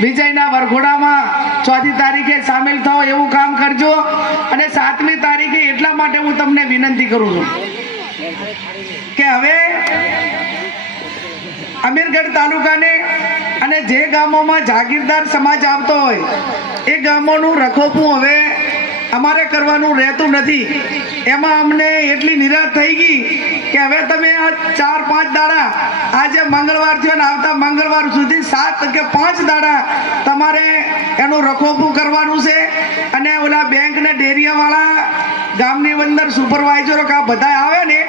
વિજયના વરઘોડામાં 4મી તારીખે સામેલ થાઓ એવું કામ કરજો। અને 7મી તારીખે એટલા માટે હું તમને વિનંતી કરું છું કે હવે અમીરગઢ તાલુકાને અને જે ગામોમાં જાગીરદાર સમાજ આવતો હોય એ ગામોનું રખોપું હવે અમારે કરવાનું રહેતું નથી। એમાં અમને એટલી નિરાશ થઈ ગઈ કે હવે તમે આ 4-5 દાડા, આજે મંગળવાર થયો ને આવતા મંગળવાર સુધી 7 કે 5 દાડા તમારે એનું રખોપું કરવાનું છે। અને ઓલા બેંક ને ડેરીયાવાળા ગામની અંદર સુપરવાઇઝરો કે આ બધા આવે ને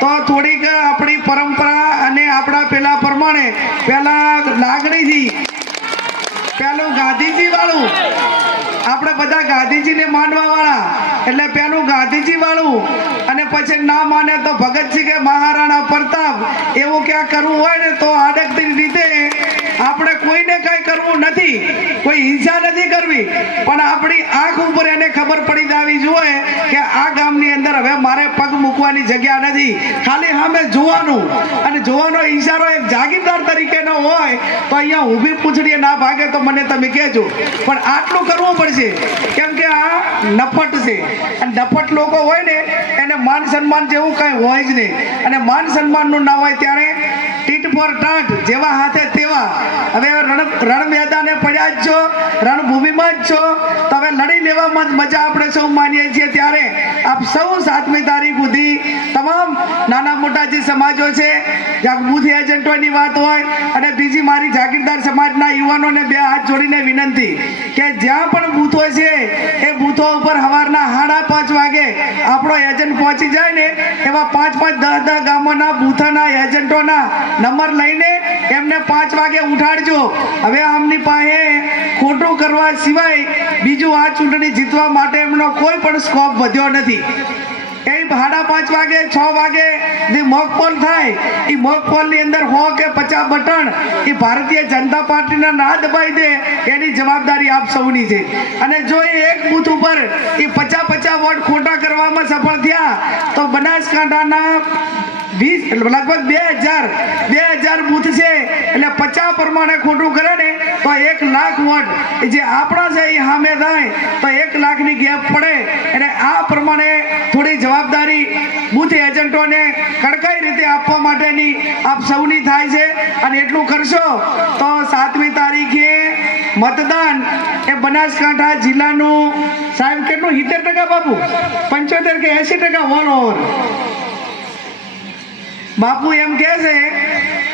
તો થોડીક આપણી પરંપરા અને આપણા પેલા પ્રમાણે પેલા લાગણીથી પેલું ગાંધીજી વાળું, આપણે બધા ગાંધીજીને માનવા વાળા એટલે પેલું ગાંધીજી વાળું, અને પછી ના માને તો ભગતસિંહ કે મહારાણા પ્રતાપ એવું ક્યાં કરવું હોય ને તો આડકતી રીતે આપણે કોઈને કઈ કરવું નથી, કોઈ હિંસા નથી કરવી, પણ આપણી આંખ ઉપર એને ખબર પડી જવી જોઈએ કે આ ગામની અંદર હવે મારે પગ મૂકવાની જગ્યા નથી, ખાલી સામે જોવાનું અને જોવાનો ઈશારો એક જાગીરદાર તરીકેનો હોય તો અહીંયા ઊભી પૂંછડીએ ના ભાગે તો મને તમે કહેજો, પણ આટલું કરવું પડશે કેમ કે આ નફટ છે અને નફટ લોકો હોય ને એને માન સન્માન જેવું કાંઈ હોય જ નહીં, અને માન સન્માનનું ના હોય ત્યારે ટીટ ફોર ટાટ જેવા હાથે તેવા। હવે રણ મેદાને પડ્યા જ છો, રણભૂમિમાં જ છો તો હવે લડી લેવામાં જ મજા આપણે સૌ માનીએ છીએ। ત્યારે આપ સૌ 7મી તારીખ સુધી તમામ નાના મોટા જે સમાજો છે, બૂથ એજન્ટોની વાત હોય અને બીજી મારી જાગીરદાર સમાજના યુવાનોને 2 હાથ જોડીને વિનંતી કે જ્યાં પણ બૂથો છે એ બૂથો ઉપર સવારના 5:30 વાગે આપણો એજન્ટ પહોંચી જાય ને એવા 5-5, 10-10 ગામોના બૂથના એજન્ટોના નંબર લઈને એમને 5 વાગે ઉઠાડજો। હવે આમની પાસે ખોટું કરવા સિવાય બીજું આ ચૂંટણી જીતવા માટે એમનો કોઈ પણ સ્કોપ વધ્યો નથી। એ 5:30 વાગે 6 વાગે જે મોકપોલ થાય એ મોકપોલની અંદર 100 કે 50 બટન એ ભારતીય જનતા પાર્ટીના ના દબાઈ દે એની જવાબદારી આપ સૌની છે। અને જો એ એક બૂથ ઉપર એ 50 વોટ ખોટા કરવામાં સફળ થયા તો બનાસકાંઠાના લગભગ 2000 બૂથ છે એટલે 50 પ્રમાણે ખોટું કરે ને તો 1 લાખ વોટ જે આપણા છે એ સામે થાય તો 1 લાખની ગેપ પડે। અને આ પ્રમાણે થોડી જવાબદારી બૂથ એજન્ટોને કડકાઈ રીતે આપવા માટેની આપ સૌની થાય છે, અને એટલું કરશો તો 7મી તારીખે મતદાન એ બનાસકાંઠા જિલ્લાનું સાહેબ કેટલું 70% બાપુ 75 કે 80% ઓલ ઓવર બાપુ એમ કહે છે